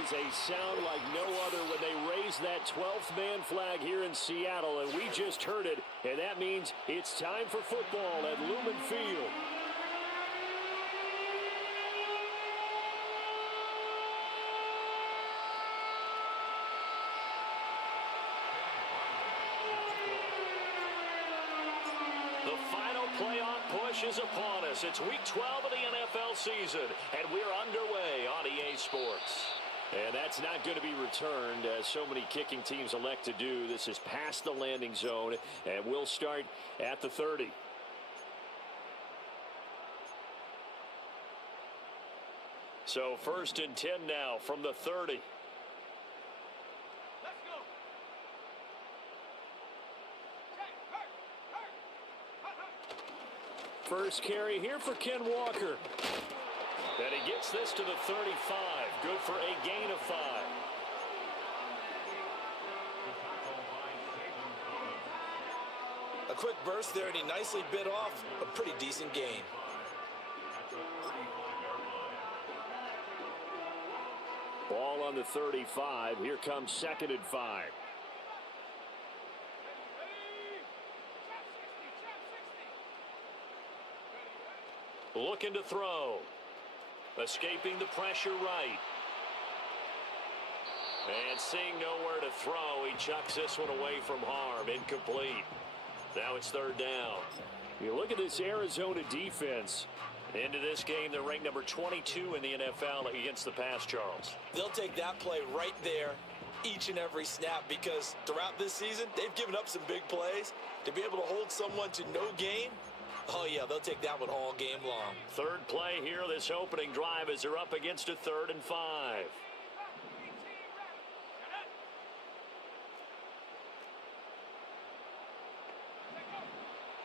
is a sound like no other when they raise that 12th man flag here in Seattle, and we just heard it, and that means it's time for football at Lumen Field. The final playoff push is upon us. It's week 12 of the NFL season, and we're underway on EA Sports. And that's not going to be returned, as so many kicking teams elect to do. This is past the landing zone, and we'll start at the 30. So 1st and 10 now from the 30. First carry here for Ken Walker. And he gets this to the 35. Good for a gain of 5. A quick burst there, and he nicely bit off a pretty decent gain. Ball on the 35. Here comes 2nd and 5. Looking to throw. Escaping the pressure right. And seeing nowhere to throw, he chucks this one away from harm. Incomplete. Now it's 3rd down. You look at this Arizona defense. Into this game, they're ranked number 22 in the NFL against the pass, Charles. They'll take that play right there each and every snap, because throughout this season, they've given up some big plays. To be able to hold someone to no gain, oh yeah, they'll take that one all game long. 3rd play here, this opening drive, as they're up against a 3rd and 5.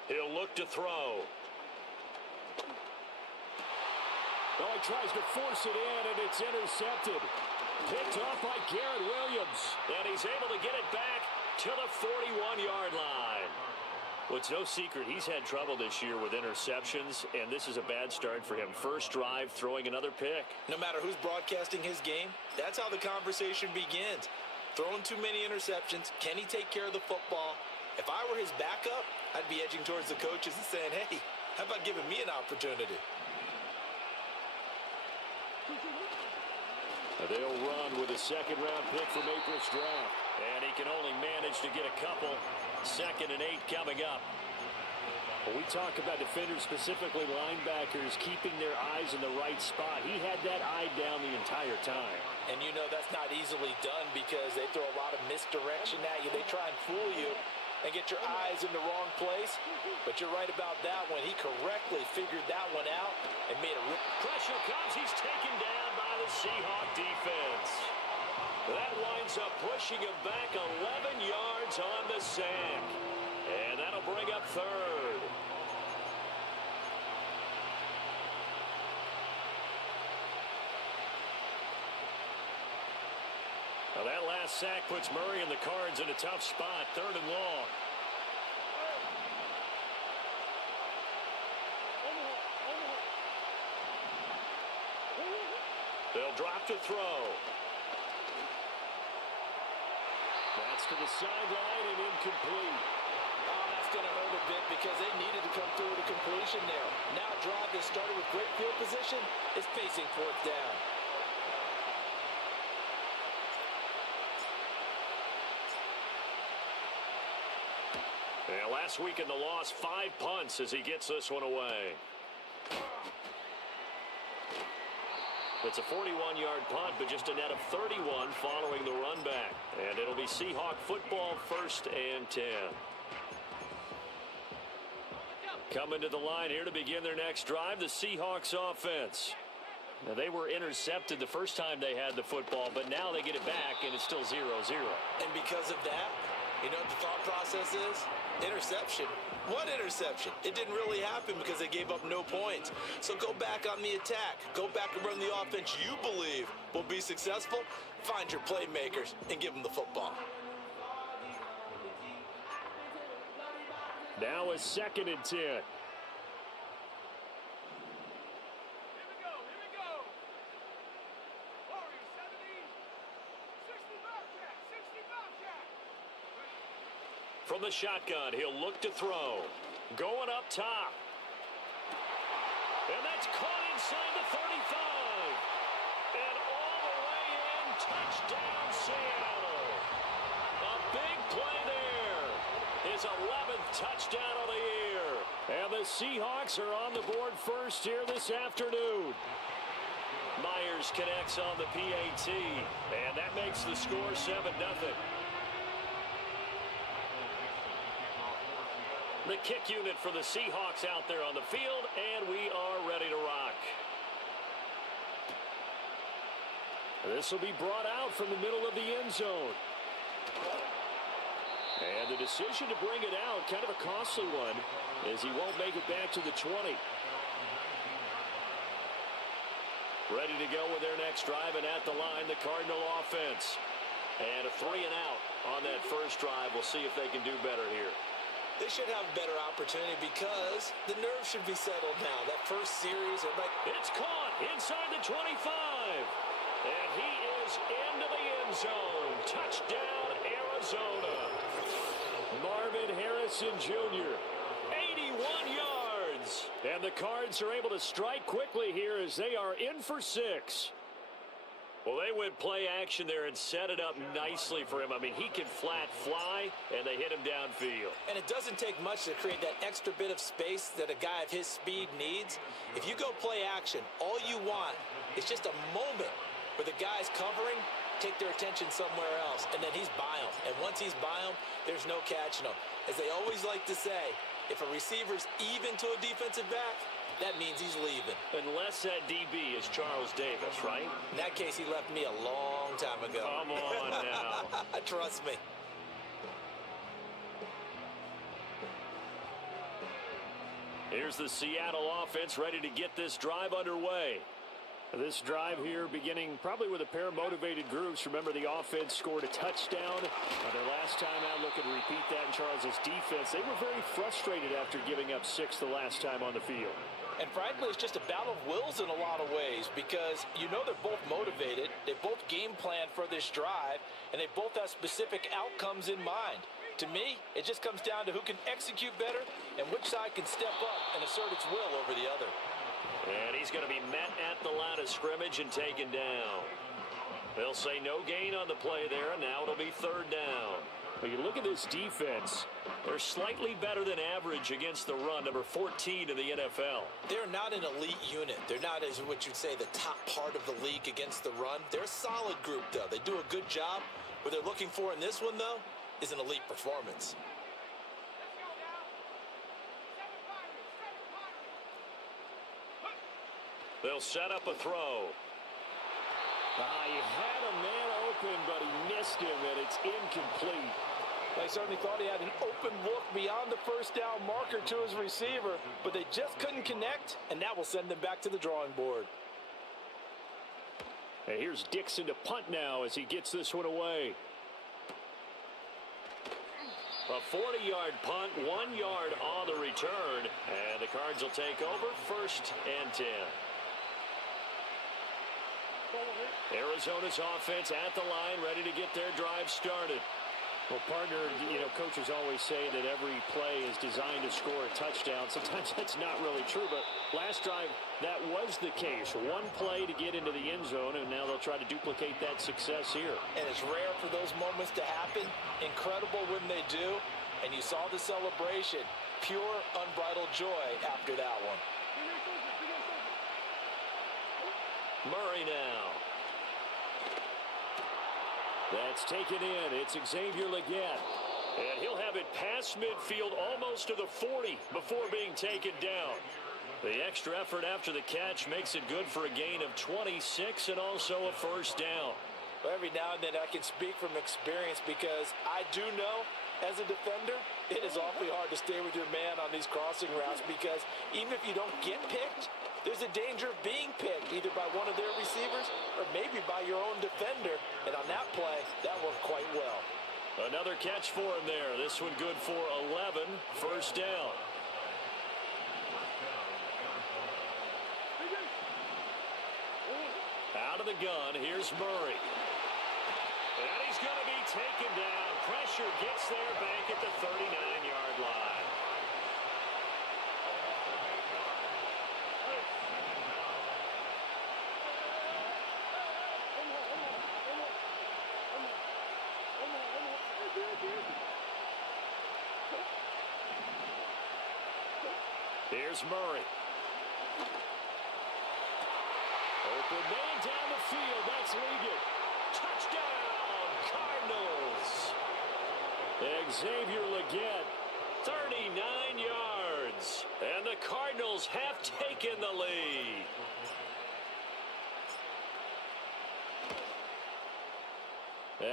He'll look to throw. Oh, he tries to force it in, and it's intercepted. Picked off by Garrett Williams. And he's able to get it back to the 41-yard line. Well, it's no secret he's had trouble this year with interceptions, and this is a bad start for him. First drive, throwing another pick. No matter who's broadcasting his game, that's how the conversation begins. Throwing too many interceptions. Can he take care of the football? If I were his backup, I'd be edging towards the coaches and saying, hey, how about giving me an opportunity? They'll run with a 2nd-round pick from April's draft. And he can only manage to get a couple. 2nd and 8 coming up. When we talk about defenders, specifically linebackers, keeping their eyes in the right spot. He had that eye down the entire time. And you know that's not easily done, because they throw a lot of misdirection at you. They try and fool you and get your eyes in the wrong place. But you're right about that one. He correctly figured that one out and made a... Pressure comes. He's taken down by the Seahawk defense. That winds up pushing him back 11 yards on the sack. And that'll bring up 3rd. Now that last sack puts Murray and the Cards in a tough spot. 3rd and long. They'll drop to throw. That's to the sideline and incomplete. Oh, that's going to hurt a bit, because they needed to come through with a completion there. Now a drive that started with great field position is facing 4th down. Yeah, last week in the loss, 5 punts as he gets this one away. It's a 41-yard punt, but just a net of 31 following the run back. And it'll be Seahawk football, 1st and 10. Coming to the line here to begin their next drive, the Seahawks offense. Now, they were intercepted the first time they had the football, but now they get it back, and it's still 0-0. And because of that, you know what the thought process is? Interception. What interception? It didn't really happen because they gave up no points. So go back on the attack. Go back and run the offense you believe will be successful. Find your playmakers and give them the football. Now a 2nd and 10. From the shotgun, he'll look to throw. Going up top. And that's caught inside the 35. And all the way in, touchdown Seattle. A big play there. His 11th touchdown of the year. And the Seahawks are on the board first here this afternoon. Myers connects on the PAT. And that makes the score 7-0. The kick unit for the Seahawks out there on the field, and we are ready to rock. This will be brought out from the middle of the end zone. And the decision to bring it out, kind of a costly one, as he won't make it back to the 20. Ready to go with their next drive, and at the line, the Cardinal offense. And a 3 and out on that first drive. We'll see if they can do better here. They should have a better opportunity because the nerves should be settled now. That first series, it's caught inside the 25. And he is into the end zone. Touchdown, Arizona. Marvin Harrison Jr., 81 yards. And the Cards are able to strike quickly here as they are in for 6. Well, they went play action there and set it up nicely for him. I mean, he can flat fly, and they hit him downfield. And it doesn't take much to create that extra bit of space that a guy of his speed needs. If you go play action, all you want is just a moment where the guy's covering, take their attention somewhere else, and then he's by him. And once he's by him, there's no catching him. As they always like to say, if a receiver's even to a defensive back, that means he's leaving. Unless that DB is Charles Davis, right? In that case, he left me a long time ago. Come on now. Trust me. Here's the Seattle offense ready to get this drive underway. This drive here beginning probably with a pair of motivated groups. Remember, the offense scored a touchdown. Their last time out, looking to repeat that in Charles's defense. They were very frustrated after giving up 6 the last time on the field. And frankly, it's just a battle of wills in a lot of ways because you know they're both motivated. They both game plan for this drive, and they both have specific outcomes in mind. To me, it just comes down to who can execute better and which side can step up and assert its will over the other. And he's going to be met at the line of scrimmage and taken down. They'll say no gain on the play there, and now it'll be 3rd down. When you look at this defense, they're slightly better than average against the run, number 14 in the NFL. They're not an elite unit. They're not, as what you'd say, the top part of the league against the run. They're a solid group, though. They do a good job. What they're looking for in this one, though, is an elite performance. They'll set up a throw. He had a man open, but he missed him, and it's incomplete. They certainly thought he had an open look beyond the first down marker to his receiver, but they just couldn't connect, and that will send them back to the drawing board. And here's Dixon to punt now as he gets this one away. A 40-yard punt, 1 yard on the return, and the Cards will take over 1st and 10. Arizona's offense at the line, ready to get their drive started. Well, partner, coaches always say that every play is designed to score a touchdown. Sometimes that's not really true, but last drive, that was the case. 1 play to get into the end zone, and now they'll try to duplicate that success here. And it's rare for those moments to happen. Incredible when they do. And you saw the celebration. Pure, unbridled joy after that one. Murray now. That's taken in. It's Xavier Legette. And he'll have it past midfield almost to the 40 before being taken down. The extra effort after the catch makes it good for a gain of 26 and also a 1st down. Well, every now and then I can speak from experience because I do know as a defender, it is awfully hard to stay with your man on these crossing routes because even if you don't get picked, there's a danger of being picked either by one of their receivers or maybe by your own defender. And on that play, that worked quite well. Another catch for him there. This one good for 11. 1st down. Out of the gun, here's Murray. And he's going to be taken down. Pressure gets there back at the 39-yard line. Here's Murray. Open man down the field. That's Ligon. Touchdown, Cardinals. Xavier Legette, 39 yards. And the Cardinals have taken the lead.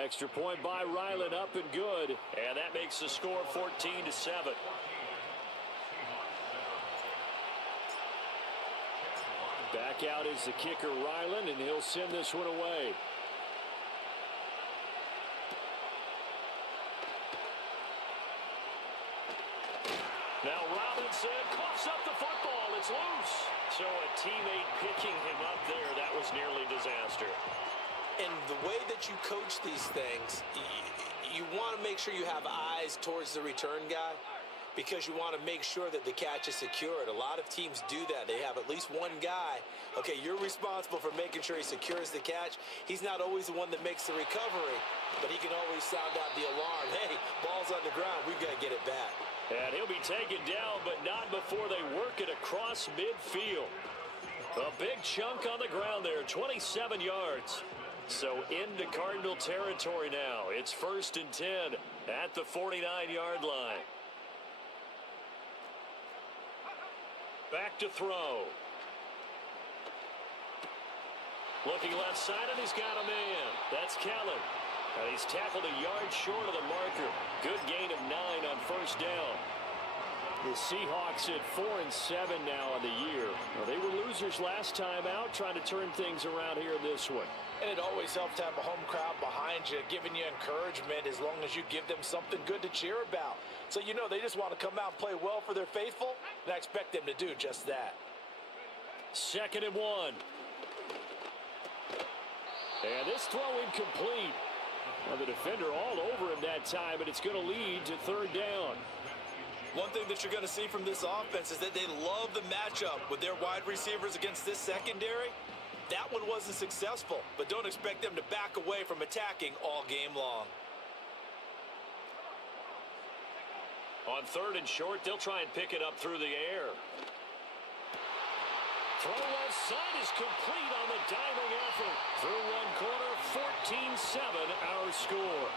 Extra point by Ryland, up and good. And that makes the score 14-7. Back out is the kicker, Ryland, and he'll send this one away. Now Robinson coughs up the football. It's loose. So a teammate picking him up there, that was nearly disaster. And the way that you coach these things, you want to make sure you have eyes towards the return guy, because you want to make sure that the catch is secured. A lot of teams do that. They have at least one guy. Okay, you're responsible for making sure he secures the catch. He's not always the one that makes the recovery, but he can always sound out the alarm. Hey, ball's on the ground. We've got to get it back. And he'll be taken down, but not before they work it across midfield. A big chunk on the ground there, 27 yards. So into Cardinal territory now. It's 1st and 10 at the 49-yard line. Back to throw. Looking left side, and he's got a man. That's Kellen. And he's tackled a yard short of the marker. Good gain of 9 on 1st down. The Seahawks at 4-7 now on the year. Well, they were losers last time out, trying to turn things around here in this one. And it always helps to have a home crowd behind you, giving you encouragement as long as you give them something good to cheer about. So, you know, they just want to come out and play well for their faithful, and I expect them to do just that. 2nd and 1. And this throw incomplete. Well, the defender all over him that time, and it's going to lead to 3rd down. One thing that you're going to see from this offense is that they love the matchup with their wide receivers against this secondary. That one wasn't successful, but don't expect them to back away from attacking all game long. On 3rd and short, they'll try and pick it up through the air. Throw left side is complete on the diving effort. Through one corner, 14-7 our score.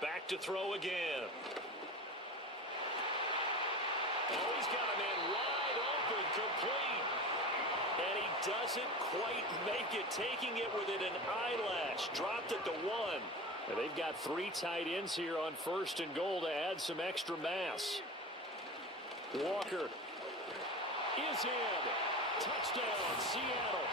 Back to throw again. Oh, he's got a man wide open, complete. And he doesn't quite make it, taking it within an eyelash. Dropped it to 1. And they've got 3 tight ends here on 1st and goal to add some extra mass. Walker is in. Touchdown, Seattle.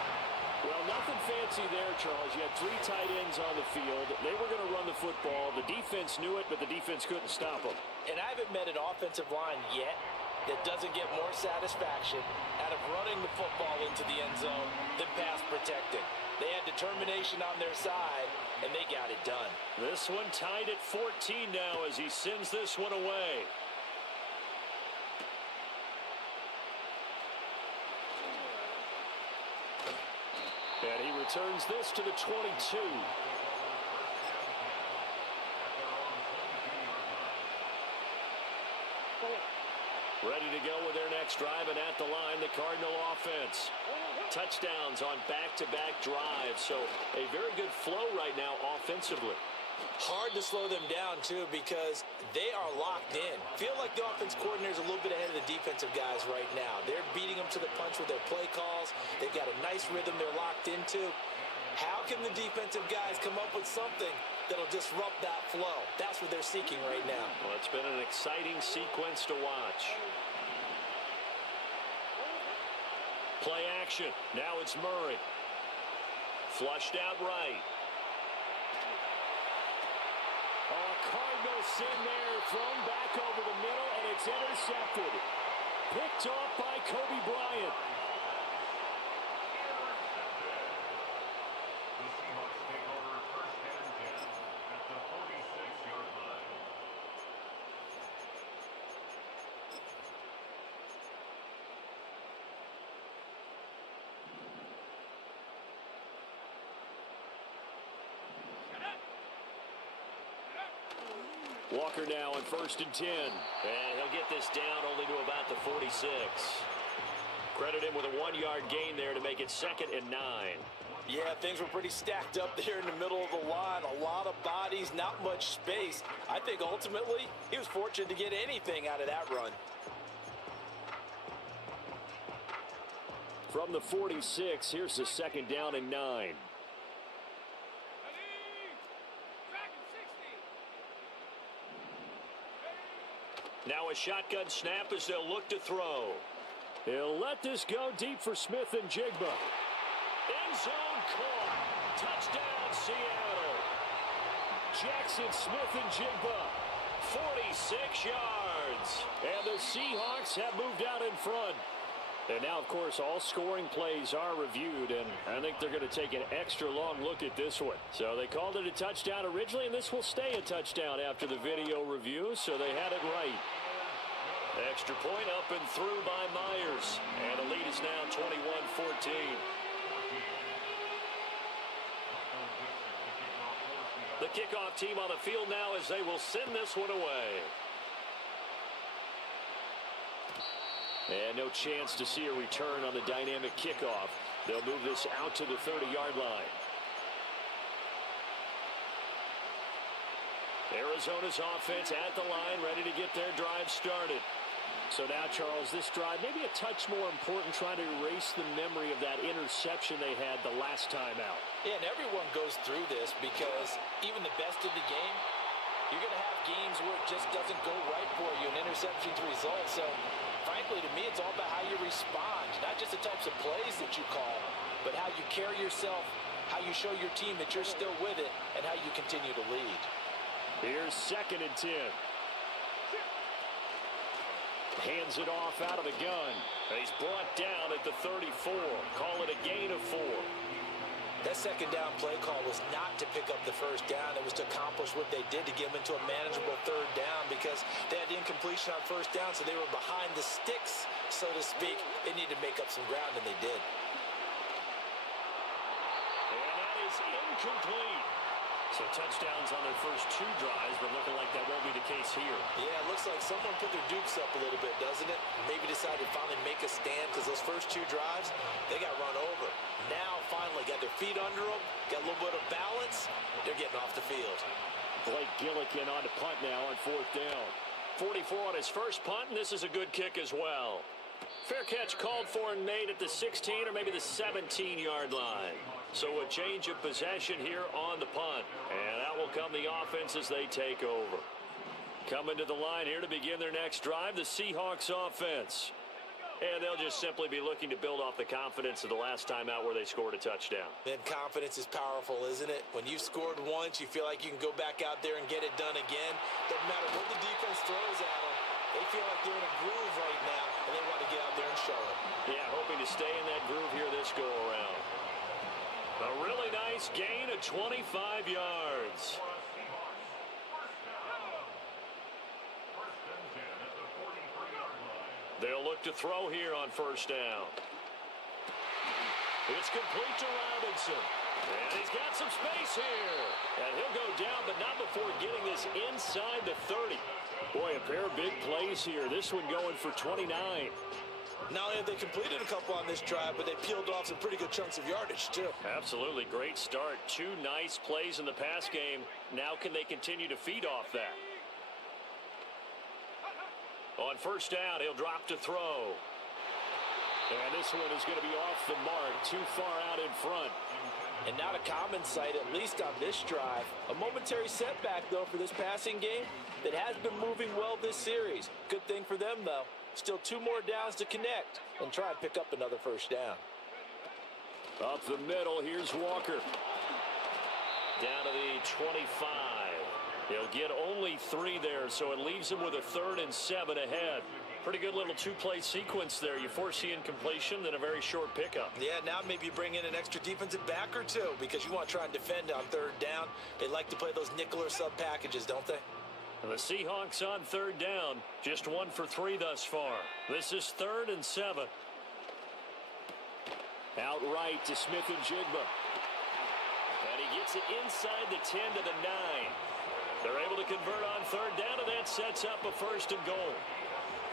Well, nothing fancy there, Charles. You had 3 tight ends on the field. They were going to run the football. The defense knew it, but the defense couldn't stop them. And I haven't met an offensive line yet that doesn't get more satisfaction out of running the football into the end zone than pass protecting. They had determination on their side, and they got it done. This one tied at 14 now as he sends this one away. And he returns this to the 22. Ready to go with their next drive, and at the line, the Cardinal offense. Touchdowns on back-to-back drives, so a very good flow right now offensively. Hard to slow them down, too, because they are locked in. Feel like the offense coordinator is a little bit ahead of the defensive guys right now. They're beating them to the punch with their play calls. They've got a nice rhythm they're locked into. How can the defensive guys come up with something that'll disrupt that flow? That's what they're seeking right now. Well, it's been an exciting sequence to watch. Play action. Now it's Murray. Flushed out right. Oh, Cardinal sin there, thrown back over the middle, and it's intercepted. Picked off by Kobe Bryant. Walker now on 1st and 10. And he'll get this down only to about the 46. Credit him with a 1-yard gain there to make it 2nd and 9. Yeah, things were pretty stacked up there in the middle of the line. A lot of bodies, not much space. I think ultimately he was fortunate to get anything out of that run. From the 46, here's the 2nd down and 9. Now a shotgun snap as they'll look to throw. He'll let this go deep for Smith and Jigba. End zone caught. Touchdown, Seattle. Jackson, Smith, and Jigba. 46 yards. And the Seahawks have moved out in front. And now, of course, all scoring plays are reviewed, and I think they're going to take an extra long look at this one. So they called it a touchdown originally, and this will stay a touchdown after the video review, so they had it right. Extra point up and through by Myers. And the lead is now 21-14. The kickoff team on the field now as they will send this one away. And no chance to see a return on the dynamic kickoff. They'll move this out to the 30-yard line. Arizona's offense at the line, ready to get their drive started. So now, Charles, this drive maybe a touch more important, trying to erase the memory of that interception they had the last time out. Yeah, and everyone goes through this because even the best of the game, you're going to have games where it just doesn't go right for you, and interceptions result. So, frankly, to me, it's all about how you respond, not just the types of plays that you call, but how you carry yourself, how you show your team that you're still with it, and how you continue to lead. Here's 2nd and 10. Hands it off out of the gun. He's brought down at the 34. Call it a gain of 4. That 2nd down play call was not to pick up the 1st down. It was to accomplish what they did to get them into a manageable 3rd down because they had incompletion on 1st down, so they were behind the sticks, so to speak. They needed to make up some ground, and they did. And that is incomplete. So touchdowns on their first 2 drives, but looking like that won't be the case here. Yeah, it looks like someone put their dukes up a little bit, doesn't it? Maybe decided to finally make a stand because those first 2 drives, they got run over. Now, finally, got their feet under them, got a little bit of balance. They're getting off the field. Blake Gillikin on to punt now on 4th down. 44 on his first punt, and this is a good kick as well. Fair catch called for and made at the 16 or maybe the 17-yard line. So a change of possession here on the punt. And out will come the offense as they take over. Coming to the line here to begin their next drive, the Seahawks offense. And they'll just simply be looking to build off the confidence of the last time out where they scored a touchdown. Then confidence is powerful, isn't it? When you've scored once, you feel like you can go back out there and get it done again. Doesn't matter what the defense throws at them. They feel like they're in a groove right now, and they want to get out there and show it. Yeah, hoping to stay in that groove here this go-around. A really nice gain of 25 yards. They'll look to throw here on 1st down. It's complete to Robinson. And he's got some space here. And he'll go down, but not before getting this inside the 30. Boy, a pair of big plays here. This one going for 29. Not only have they completed a couple on this drive, but they peeled off some pretty good chunks of yardage, too. Absolutely. Great start. 2 nice plays in the pass game. Now can they continue to feed off that? On 1st down, he'll drop to throw. And this one is going to be off the mark, too far out in front. And not a common sight, at least on this drive. A momentary setback, though, for this passing game that has been moving well this series. Good thing for them, though. Still 2 more downs to connect and try and pick up another 1st down. Up the middle, here's Walker. Down to the 25. He'll get only 3 there, so it leaves him with a 3rd and 7 ahead. Pretty good little 2-play sequence there. You force the incompletion, then a very short pickup. Yeah, now maybe you bring in an extra defensive back or two because you want to try and defend on 3rd down. They like to play those nickel or sub packages, don't they? And the Seahawks on 3rd down, just 1 for 3 thus far. This is 3rd and 7. Outright to Smith-Njigba. And he gets it inside the 10 to the 9. They're able to convert on 3rd down, and that sets up a 1st and goal.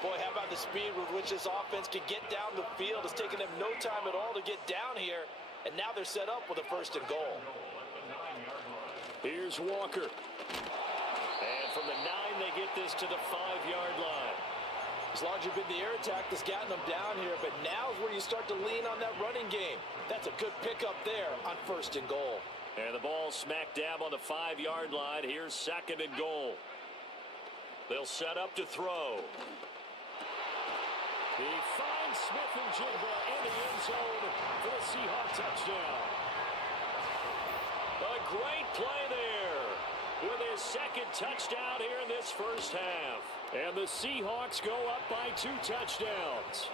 Boy, how about the speed with which this offense can get down the field? It's taken them no time at all to get down here, and now they're set up with a 1st and goal. Here's Walker. And from the 9, they get this to the 5-yard line. It's largely been the air attack that's gotten them down here, but now is where you start to lean on that running game. That's a good pickup there on 1st and goal. And the ball smack dab on the 5-yard line. Here's 2nd and goal. They'll set up to throw. He finds Smith-Njigba in the end zone for the Seahawks touchdown. A great play there with his 2nd touchdown here in this first half. And the Seahawks go up by 2 touchdowns.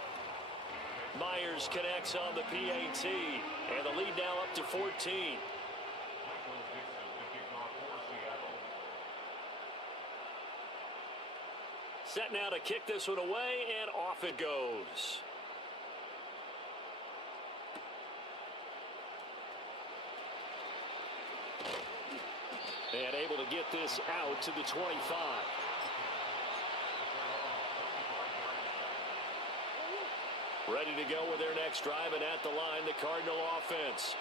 Myers connects on the PAT, and the lead now up to 14. Set now to kick this one away, and off it goes. And able to get this out to the 25. Ready to go with their next drive, and at the line, the Cardinal offense.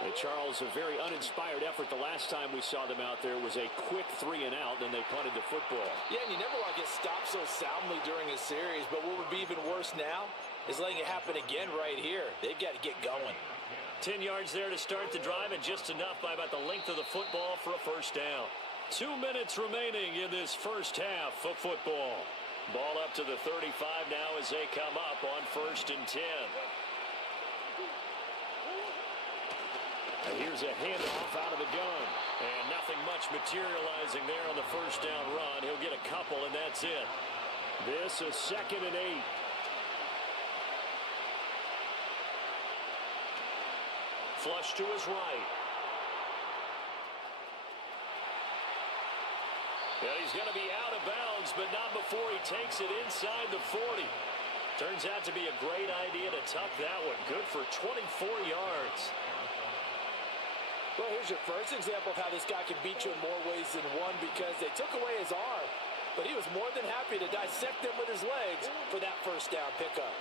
And Charles, a very uninspired effort. The last time we saw them out there was a quick 3 and out, then they punted the football. Yeah, and you never want to get stopped so soundly during a series, but what would be even worse now is letting it happen again right here. They've got to get going. 10 yards there to start the drive, and just enough by about the length of the football for a 1st down. 2 minutes remaining in this first half of football. Ball up to the 35 now as they come up on 1st and 10. And here's a handoff out of the gun. And nothing much materializing there on the 1st down run. He'll get a couple, and that's it. This is 2nd and 8. Flush to his right. And he's going to be out of bounds, but not before he takes it inside the 40. Turns out to be a great idea to tuck that one. Good for 24 yards. Well, here's your first example of how this guy can beat you in more ways than one because they took away his arm, but he was more than happy to dissect them with his legs for that 1st down pickup.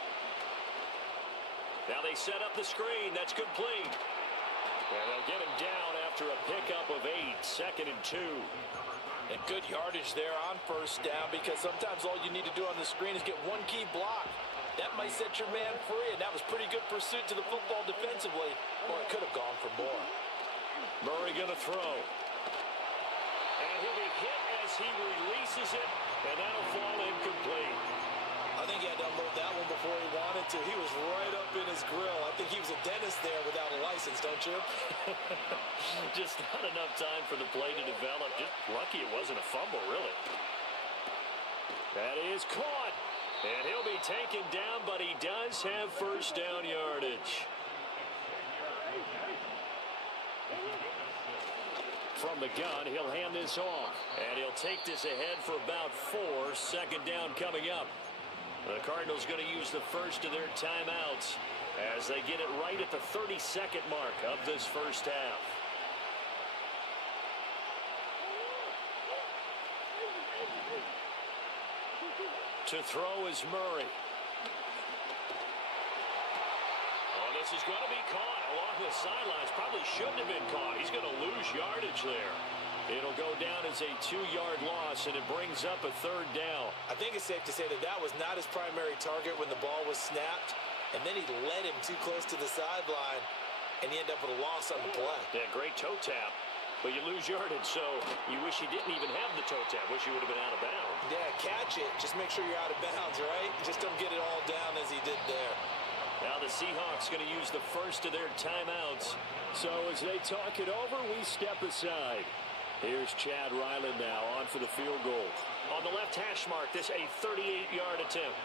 Now they set up the screen. That's complete. And they'll get him down after a pickup of 8, 2nd and 2. And good yardage there on 1st down because sometimes all you need to do on the screen is get one key block. That might set your man free, and that was pretty good pursuit to the football defensively, or it could have gone for more. Murray going to throw. And he'll be hit as he releases it, and that'll fall incomplete. I think he had to unload that one before he wanted to. He was right up in his grill. I think he was a dentist there without a license, don't you? Just not enough time for the play to develop. Just lucky it wasn't a fumble, really. That is caught. And he'll be taken down, but he does have 1st down yardage. From the gun, he'll hand this off. And he'll take this ahead for about 4. 2nd down coming up. The Cardinals going to use the first of their timeouts as they get it right at the 32nd mark of this first half. To throw is Murray. Oh, this is going to be caught along the sidelines. Probably shouldn't have been caught. He's going to lose yardage there. It'll go down as a 2-yard loss, and it brings up a 3rd down. I think it's safe to say that that was not his primary target when the ball was snapped, and then he led him too close to the sideline, and he ended up with a loss on the play. Yeah, great toe tap, but you lose yardage, so you wish you didn't even have the toe tap. Wish you would have been out of bounds. Yeah, catch it. Just make sure you're out of bounds, right? Just don't get it all down as he did there. Now the Seahawks going to use the first of their timeouts. So as they talk it over, we step aside. Here's Chad Ryland now on for the field goal. On the left hash mark, this a 38-yard attempt.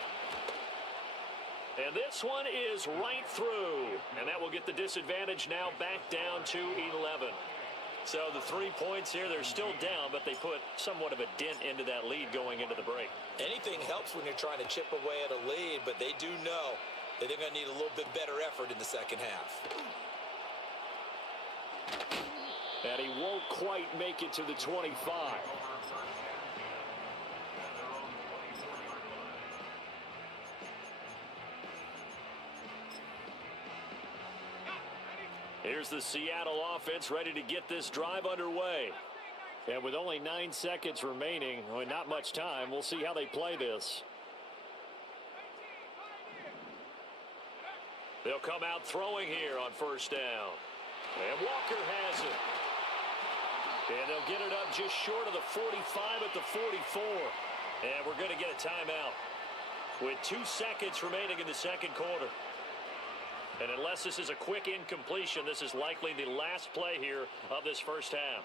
And this one is right through. And that will get the disadvantage now back down to 11. So the 3 points here, they're still down, but they put somewhat of a dent into that lead going into the break. Anything helps when you're trying to chip away at a lead, but they do know that they're going to need a little bit better effort in the second half. And he won't quite make it to the 25. Here's the Seattle offense ready to get this drive underway. And with only 9 seconds remaining, well, not much time, we'll see how they play this. They'll come out throwing here on first down. And Walker has it. And they'll get it up just short of the 45 at the 44. And we're going to get a timeout with 2 seconds remaining in the second quarter. And unless this is a quick incompletion, this is likely the last play here of this first half.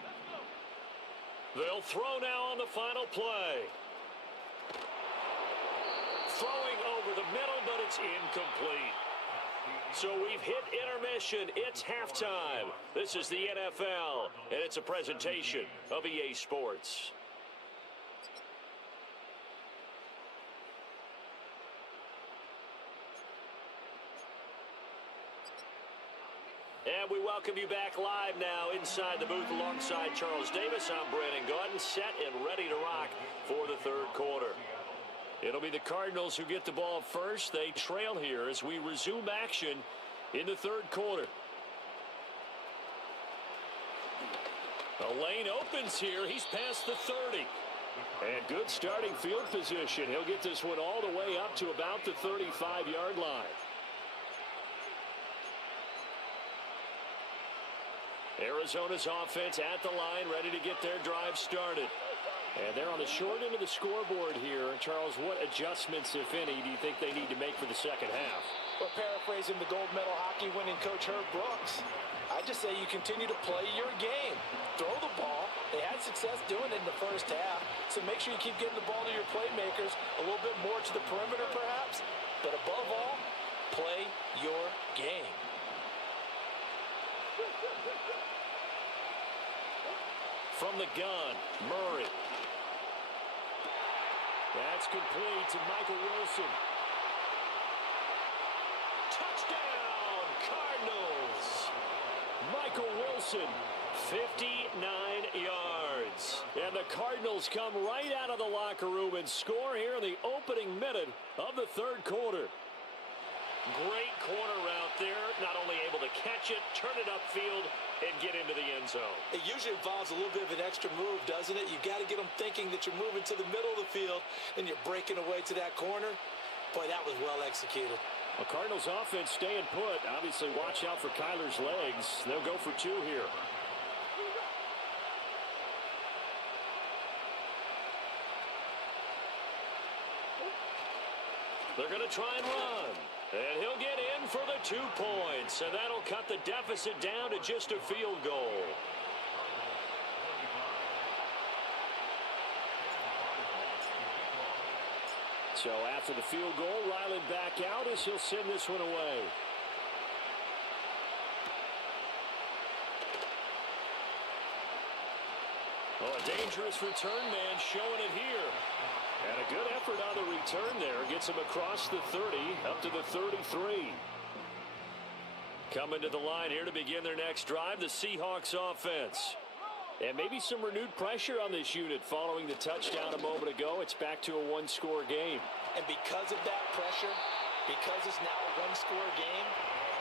They'll throw now on the final play. Throwing over the middle, but it's incomplete. So we've hit intermission. It's halftime. This is the NFL, and it's a presentation of EA Sports. And we welcome you back live now inside the booth alongside Charles Davis. I'm Brandon Gaudin, set and ready to rock for the third quarter. It'll be the Cardinals who get the ball first. They trail here as we resume action in the third quarter. The lane opens here. He's past the 30. And good starting field position. He'll get this one all the way up to about the 35-yard line. Arizona's offense at the line, ready to get their drive started. And they're on the short end of the scoreboard here. Charles, what adjustments, if any, do you think they need to make for the second half? Well, paraphrasing the gold medal hockey winning coach Herb Brooks, I just say you continue to play your game. Throw the ball. They had success doing it in the first half, so make sure you keep getting the ball to your playmakers, a little bit more to the perimeter perhaps, but above all, play your game. From the gun, Murray. That's complete to Michael Wilson. Touchdown, Cardinals. Michael Wilson, 59 yards. and the Cardinals come right out of the locker room and score here in the opening minute of the third quarter. Great corner route there. Not only able to catch it, turn it upfield, and get into the end zone. It usually involves a little bit of an extra move, doesn't it? You've got to get them thinking that you're moving to the middle of the field and you're breaking away to that corner. Boy, that was well executed. The Cardinals offense staying put. Obviously, watch out for Kyler's legs. They'll go for two here. They're going to try and run. And he'll get in for the 2 points. And that'll cut the deficit down to just a field goal. So after the field goal, Ryland back out as he'll send this one away. Oh, a dangerous return man showing it here. And a good effort on the return there. Gets him across the 30, up to the 33. Coming to the line here to begin their next drive, the Seahawks offense. And maybe some renewed pressure on this unit following the touchdown a moment ago. It's back to a one-score game. And because of that pressure, because it's now a one-score game,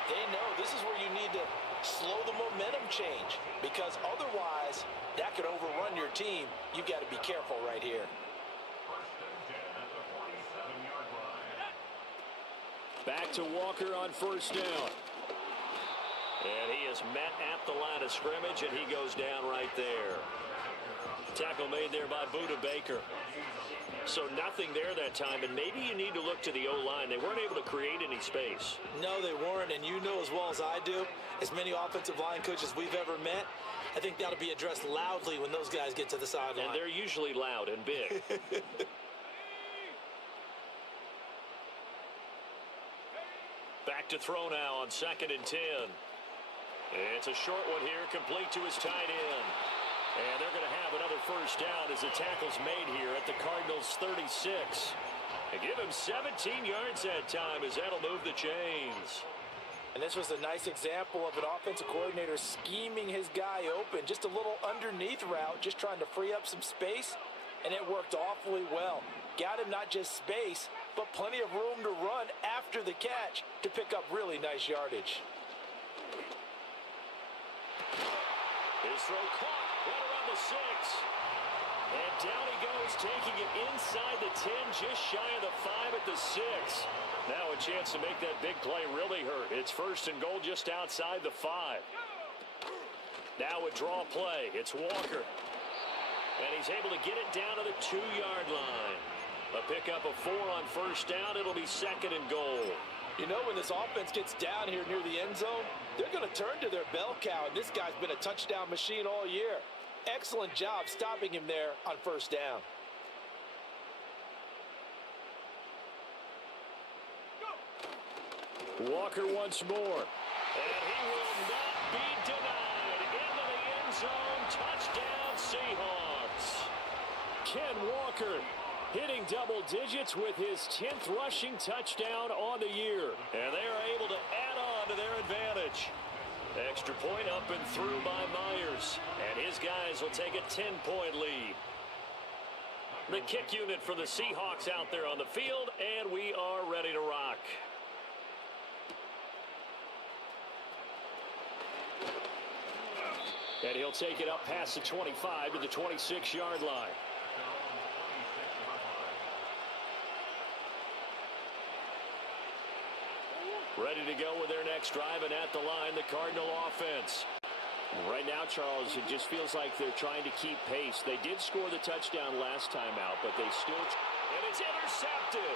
they know this is where you need to slow the momentum change. Because otherwise, that could overrun your team. You've got to be careful right here. Back to Walker on first down. And he is met at the line of scrimmage, and he goes down right there. Tackle made there by Buda Baker. So nothing there that time, and maybe you need to look to the O-line. They weren't able to create any space. No, they weren't, and you know as well as I do, as many offensive line coaches we've ever met, I think that'll be addressed loudly when those guys get to the sideline. And they're usually loud and big. Back to throw now on 2nd and 10. It's a short one here, complete to his tight end. And they're going to have another first down as the tackle's made here at the Cardinals' 36. And give him 17 yards that time as that'll move the chains. And this was a nice example of an offensive coordinator scheming his guy open. Just a little underneath route, just trying to free up some space. And it worked awfully well. Got him not just space, but plenty of room to run after the catch to pick up really nice yardage. His throw caught right around the 6. And down he goes, taking it inside the 10, just shy of the 5 at the 6. Now a chance to make that big play really hurt. It's 1st and goal just outside the 5. Now a draw play. It's Walker. And he's able to get it down to the 2-yard line. A pickup of 4 on 1st down. It'll be 2nd and goal. You know, when this offense gets down here near the end zone, they're going to turn to their bell cow, and this guy's been a touchdown machine all year. Excellent job stopping him there on 1st down. Walker once more. And he will not be denied. Into the end zone. Touchdown, Seahawks. Ken Walker hitting double digits with his 10th rushing touchdown on the year. And they are able to add on to their advantage. Extra point up and through by Myers. And his guys will take a 10-point lead. The kick unit for the Seahawks out there on the field, and we are ready to rock. And he'll take it up past the 25 to the 26-yard line. Ready to go with their next drive, and at the line, the Cardinal offense. Right now, Charles, it just feels like they're trying to keep pace. They did score the touchdown last time out, but they still... And it's intercepted.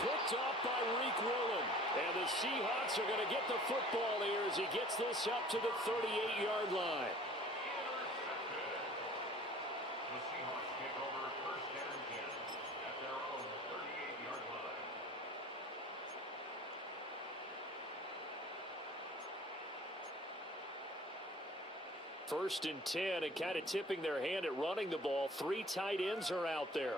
Picked off by Reek Willen. And the Seahawks are going to get the football here as he gets this up to the 38-yard line. The Seahawks take over 1st and 10 at their own 38-yard line. 1st and 10, and kind of tipping their hand at running the ball. 3 tight ends are out there.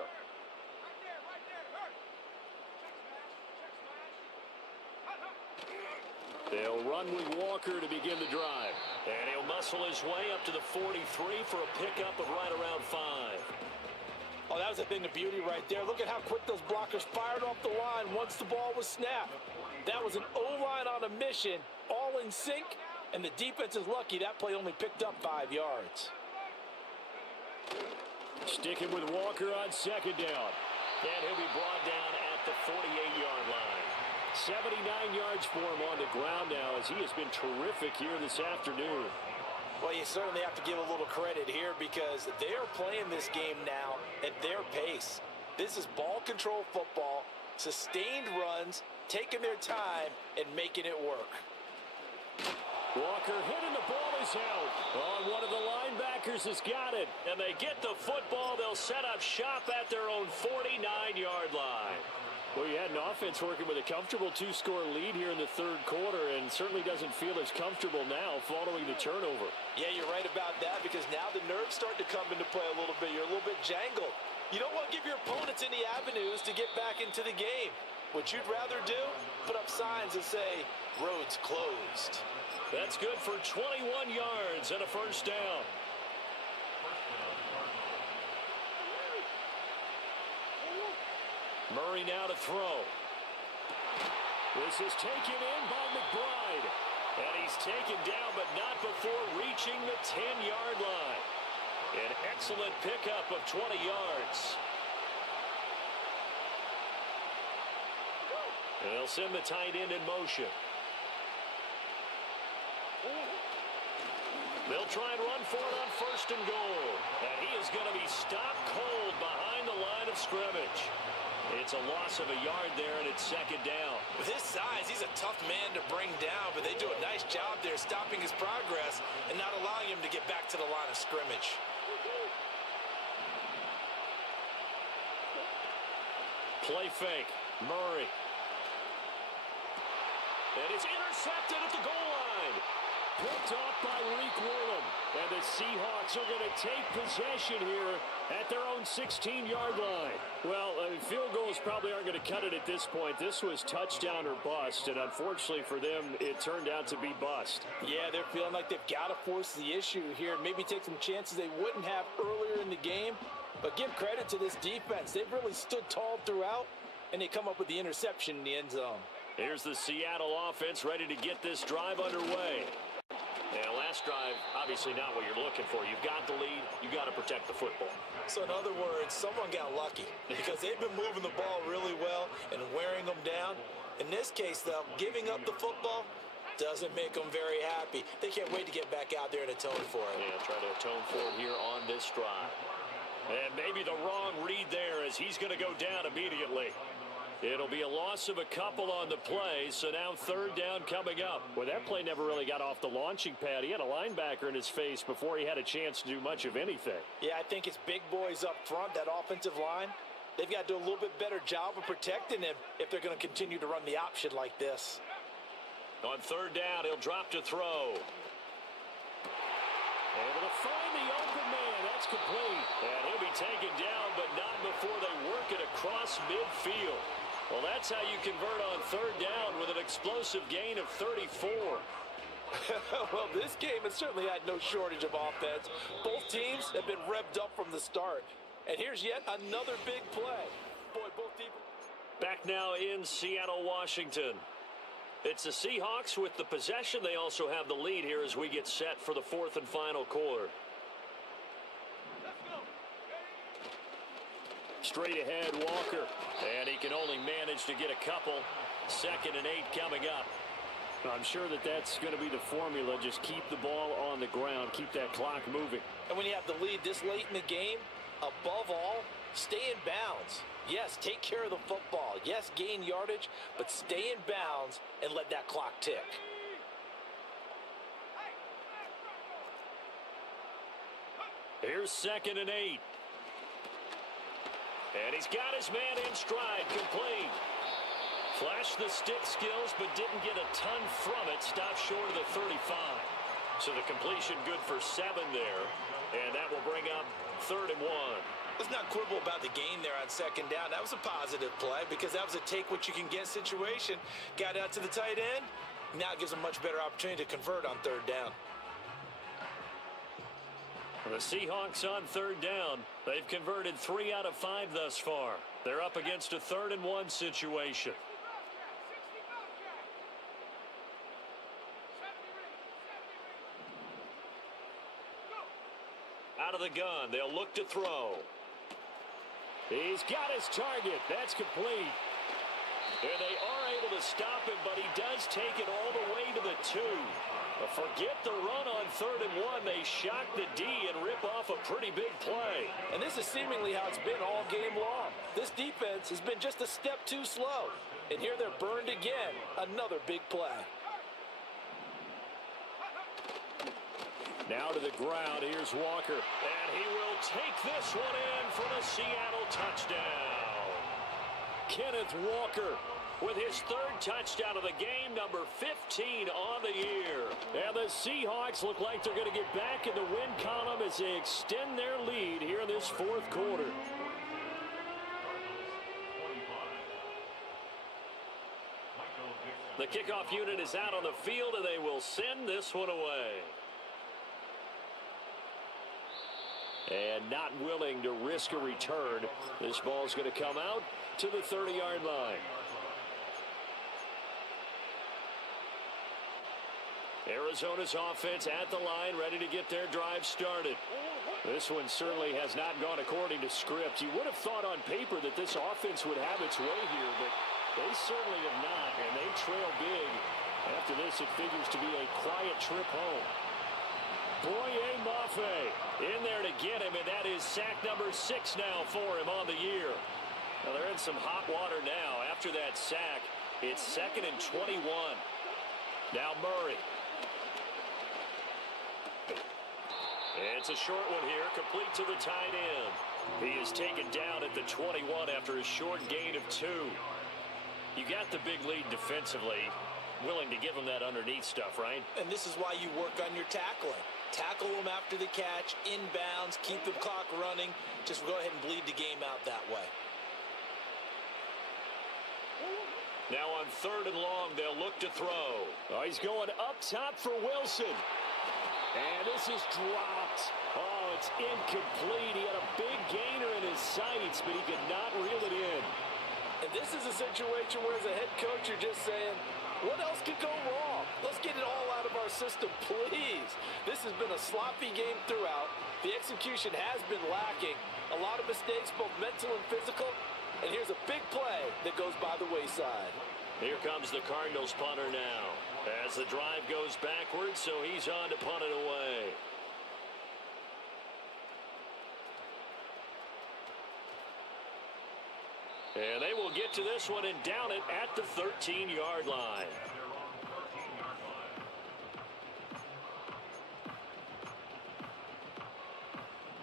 They'll run with Walker to begin the drive. And he'll muscle his way up to the 43 for a pickup of right around 5. Oh, that was a thing of beauty right there. Look at how quick those blockers fired off the line once the ball was snapped. That was an O-line on a mission, all in sync, and the defense is lucky that play only picked up 5 yards. Sticking with Walker on 2nd down. And he'll be brought down at the 48-yard line. 79 yards for him on the ground now as he has been terrific here this afternoon. Well, you certainly have to give a little credit here because they are playing this game now at their pace. This is ball control football, sustained runs, taking their time, and making it work. Walker hitting the ball is out. On one of the linebackers has got it. And they get the football. They'll set up shop at their own 49-yard line. Well, you had an offense working with a comfortable 2-score lead here in the 3rd quarter and certainly doesn't feel as comfortable now following the turnover. Yeah, you're right about that because now the nerves start to come into play a little bit. You're a little bit jangled. You don't want to give your opponents any avenues to get back into the game. What you'd rather do, put up signs that say, roads closed. That's good for 21 yards and a 1st down. Murray now to throw. This is taken in by McBride. And he's taken down, but not before reaching the 10-yard line. An excellent pickup of 20 yards. And they'll send the tight end in motion. They'll try and run for it on 1st and goal. And he is going to be stopped cold behind the line of scrimmage. It's a loss of a yard there, and it's 2nd down. With his size, he's a tough man to bring down, but they do a nice job there stopping his progress and not allowing him to get back to the line of scrimmage. Play fake. Murray. And it's intercepted at the goal line. Picked off by Reek Wortham. And the Seahawks are going to take possession here at their own 16-yard line. Well, field goals probably aren't going to cut it at this point. This was touchdown or bust, and unfortunately for them, it turned out to be bust. Yeah, they're feeling like they've got to force the issue here. Maybe take some chances they wouldn't have earlier in the game. But give credit to this defense. They've really stood tall throughout, and they come up with the interception in the end zone. Here's the Seattle offense ready to get this drive underway. And last drive, obviously not what you're looking for. You've got the lead. You've got to protect the football. So in other words, someone got lucky because they've been moving the ball really well and wearing them down. In this case, though, giving up the football doesn't make them very happy. They can't wait to get back out there and atone for it. Yeah, try to atone for it here on this drive. And maybe the wrong read there as he's going to go down immediately. It'll be a loss of a couple on the play, so now 3rd down coming up. Well, that play never really got off the launching pad. He had a linebacker in his face before he had a chance to do much of anything. Yeah, I think it's big boys up front, that offensive line. They've got to do a little bit better job of protecting him if they're going to continue to run the option like this. On 3rd down, he'll drop to throw. Able to find the open man. That's complete. And he'll be taken down, but not before they work it across midfield. Well, that's how you convert on 3rd down with an explosive gain of 34. Well, this game has certainly had no shortage of offense. Both teams have been revved up from the start. And here's yet another big play. Boy, both teams. Back now in Seattle, Washington. It's the Seahawks with the possession. They also have the lead here as we get set for the 4th and final quarter. Straight ahead, Walker. And he can only manage to get a couple. 2nd and 8 coming up. I'm sure that that's going to be the formula. Just keep the ball on the ground. Keep that clock moving. And when you have the lead this late in the game, above all, stay in bounds. Yes, take care of the football. Yes, gain yardage, but stay in bounds and let that clock tick. Here's 2nd and 8. And he's got his man in stride, complete. Flashed the stick skills, but didn't get a ton from it. Stopped short of the 35. So the completion good for 7 there. And that will bring up 3rd and 1. Let's not quibble about the gain there on 2nd down. That was a positive play because that was a take-what-you-can-get situation. Got out to the tight end. Now it gives them a much better opportunity to convert on 3rd down. The Seahawks on 3rd down. They've converted 3 out of 5 thus far. They're up against a 3rd and 1 situation. Out of the gun, they'll look to throw. He's got his target. That's complete. And they are able to stop him, but he does take it all the way to the 2. Forget the run on 3rd and 1. They shock the D and rip off a pretty big play. And this is seemingly how it's been all game long. This defense has been just a step too slow. And here they're burned again. Another big play. Now to the ground. Here's Walker. And he will take this one in for the Seattle touchdown. Kenneth Walker with his 3rd touchdown of the game, number 15 on the year. And the Seahawks look like they're going to get back in the win column as they extend their lead here in this 4th quarter. The kickoff unit is out on the field, and they will send this one away. And not willing to risk a return. This ball's going to come out to the 30-yard line. Arizona's offense at the line, ready to get their drive started. This one certainly has not gone according to script. You would have thought on paper that this offense would have its way here, but they certainly have not, and they trail big. After this, it figures to be a quiet trip home. Boye Mafe in there to get him, and that is sack number 6 now for him on the year. Now they're in some hot water now. After that sack, it's 2nd and 21. Now Murray. It's a short one here, complete to the tight end. He is taken down at the 21 after a short gain of 2. You got the big lead defensively. Willing to give him that underneath stuff, right? And this is why you work on your tackling. Tackle them after the catch, inbounds, keep the clock running. Just go ahead and bleed the game out that way. Now on 3rd and long, they'll look to throw. Oh, he's going up top for Wilson. And this is dropped. Oh, it's incomplete. He had a big gainer in his sights, but he could not reel it in. And this is a situation where as a head coach, you're just saying, what else could go wrong? Let's get it all out of our system, please. This has been a sloppy game throughout. The execution has been lacking. A lot of mistakes, both mental and physical. And here's a big play that goes by the wayside. Here comes the Cardinals punter now. As the drive goes backwards, so he's on to punt it away. And they will get to this one and down it at the 13-yard line.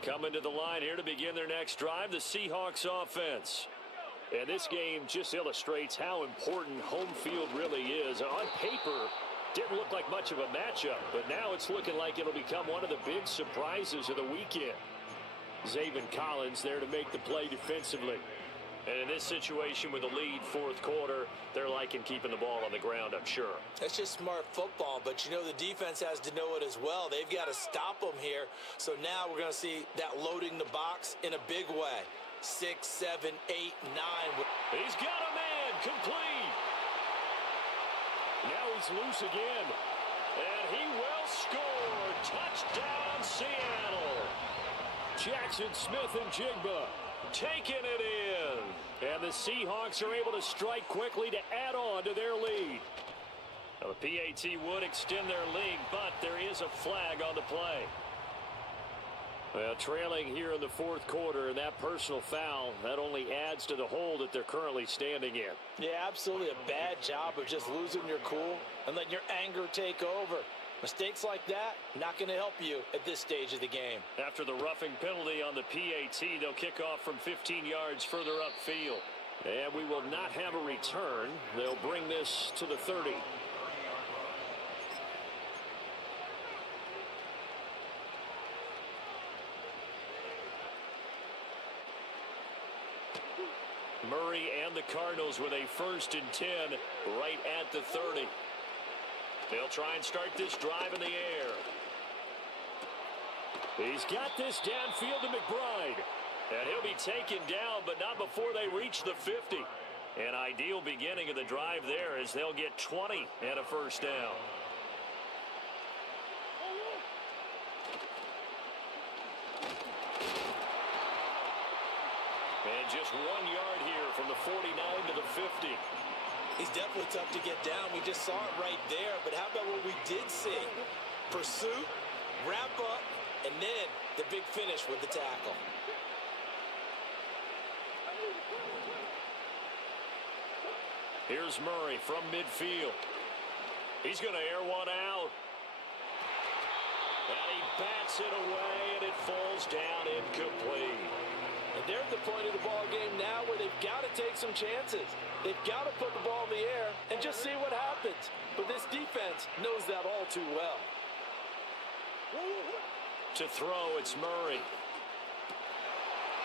Coming to the line here to begin their next drive, the Seahawks offense. And this game just illustrates how important home field really is. On paper, didn't look like much of a matchup, but now it's looking like it'll become one of the big surprises of the weekend. Zaven Collins there to make the play defensively. And in this situation with a lead 4th quarter, they're liking keeping the ball on the ground, I'm sure. That's just smart football, but you know the defense has to know it as well. They've got to stop them here. So now we're going to see that loading the box in a big way. 6, 7, 8, 9. He's got a man, complete. Now he's loose again. And he will score. Touchdown, Seattle. Jackson Smith and Jigba taking it in. And the Seahawks are able to strike quickly to add on to their lead. Now the PAT would extend their lead, but there is a flag on the play. Well, trailing here in the 4th quarter, and that personal foul, that only adds to the hole that they're currently standing in. Yeah, absolutely a bad job of just losing your cool and letting your anger take over. Mistakes like that, not going to help you at this stage of the game. After the roughing penalty on the PAT, they'll kick off from 15 yards further upfield. And we will not have a return. They'll bring this to the 30. Murray and the Cardinals with a 1st and 10 right at the 30. They'll try and start this drive in the air. He's got this downfield to McBride. And he'll be taken down, but not before they reach the 50. An ideal beginning of the drive there as they'll get 20 and a 1st down. And just 1 yard here from the 49 to the 50. He's definitely tough to get down. We just saw it right there. But how about what we did see? Pursuit, wrap up, and then the big finish with the tackle. Here's Murray from midfield. He's going to air one out. And he bats it away, and it falls down incomplete. And they're at the point of the ball game now where they've got to take some chances. They've got to put the ball in the air and just see what happens. But this defense knows that all too well. To throw, it's Murray.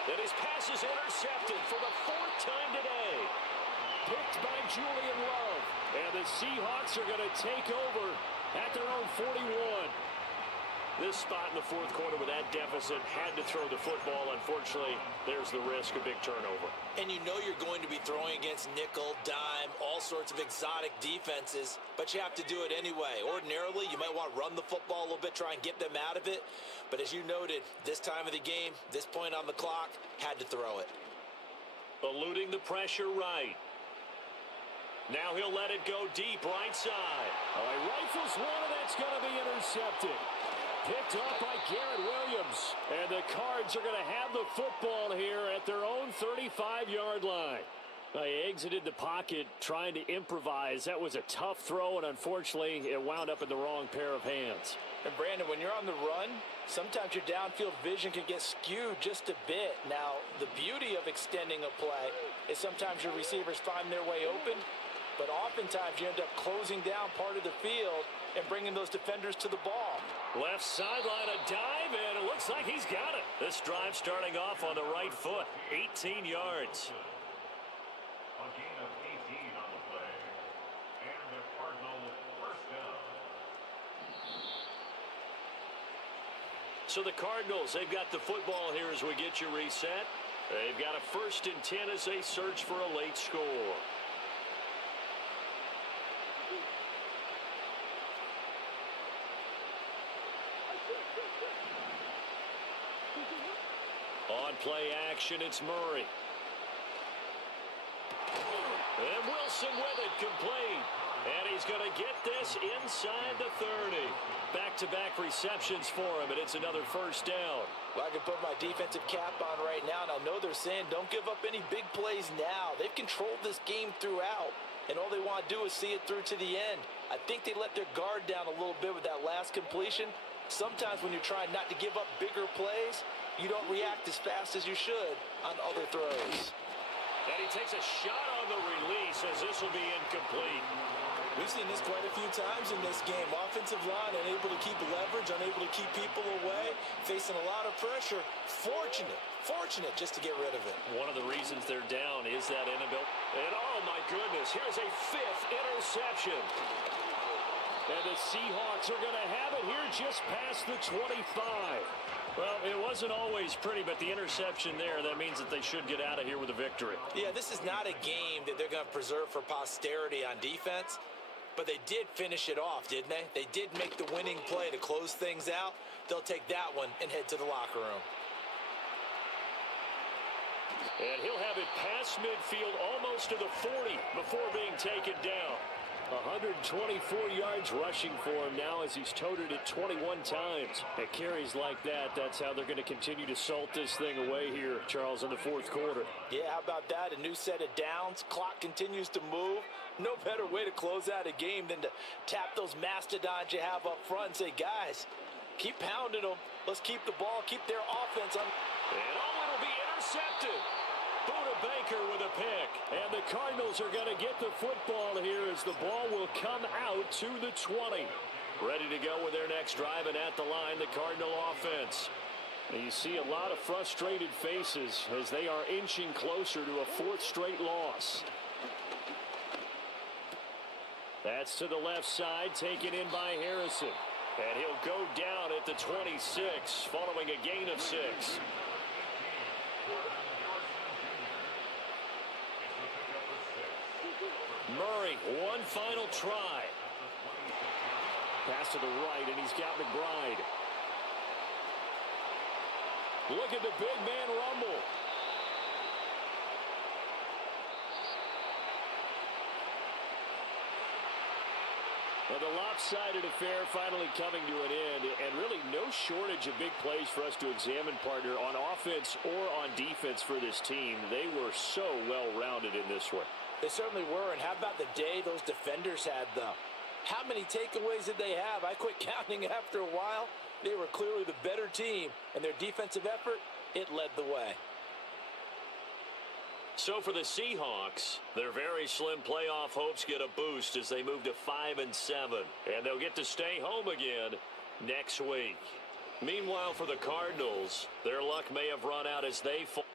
And his pass is intercepted for the 4th time today. Picked by Julian Love. And the Seahawks are going to take over at their own 41. This spot in the 4th quarter with that deficit had to throw the football. Unfortunately, there's the risk of big turnover. And you know you're going to be throwing against nickel, dime, all sorts of exotic defenses, but you have to do it anyway. Ordinarily, you might want to run the football a little bit, try and get them out of it. But as you noted, this time of the game, this point on the clock, had to throw it. Eluding the pressure right. Now he'll let it go deep right side. Oh, he rifles one, and that's going to be intercepted. Picked off by Garrett Williams. And the Cards are going to have the football here at their own 35-yard line. They exited the pocket trying to improvise. That was a tough throw, and unfortunately, it wound up in the wrong pair of hands. And Brandon, when you're on the run, sometimes your downfield vision can get skewed just a bit. Now, the beauty of extending a play is sometimes your receivers find their way open, but oftentimes you end up closing down part of the field and bringing those defenders to the ball. Left sideline, a dive, and it looks like he's got it. This drive starting off on the right foot, 18 yards. A gain of 18 on the play. And the Cardinals first down. So the Cardinals, they've got the football here as we get you reset. They've got a 1st and 10 as they search for a late score. On play action, it's Murray. And Wilson with it, complete. And he's going to get this inside the 30. Back-to-back receptions for him, and it's another first down. Well, I can put my defensive cap on right now, and I know they're saying don't give up any big plays now. They've controlled this game throughout, and all they want to do is see it through to the end. I think they let their guard down a little bit with that last completion. Sometimes when you're trying not to give up bigger plays, you don't react as fast as you should on other throws. And he takes a shot on the release as this will be incomplete. We've seen this quite a few times in this game. Offensive line unable to keep leverage, unable to keep people away, facing a lot of pressure. Fortunate just to get rid of it. One of the reasons they're down is that inability. And oh my goodness, here's a 5th interception. And the Seahawks are going to have it here just past the 25. Well, it wasn't always pretty, but the interception there, that means that they should get out of here with a victory. Yeah, this is not a game that they're going to preserve for posterity on defense, but they did finish it off, didn't they? They did make the winning play to close things out. They'll take that one and head to the locker room. And he'll have it past midfield almost to the 40 before being taken down. 124 yards rushing for him now as he's toted it 21 times. At carries like that, that's how they're going to continue to salt this thing away here, Charles, in the 4th quarter. Yeah, how about that? A new set of downs. Clock continues to move. No better way to close out a game than to tap those mastodons you have up front and say, guys, keep pounding them. Let's keep the ball, keep their offense on. And it'll be intercepted. Buda Baker with a pick. And the Cardinals are going to get the football here as the ball will come out to the 20. Ready to go with their next drive, and at the line, the Cardinal offense. And you see a lot of frustrated faces as they are inching closer to a 4th straight loss. That's to the left side, taken in by Harrison. And he'll go down at the 26, following a gain of 6. Murray, one final try. Pass to the right, and he's got McBride. Look at the big man rumble. Well, the lopsided affair finally coming to an end, and really no shortage of big plays for us to examine, partner, on offense or on defense for this team. They were so well-rounded in this one. They certainly were, and how about the day those defenders had, though? How many takeaways did they have? I quit counting after a while. They were clearly the better team, and their defensive effort, it led the way. So for the Seahawks, their very slim playoff hopes get a boost as they move to 5-7, and they'll get to stay home again next week. Meanwhile, for the Cardinals, their luck may have run out as they fall.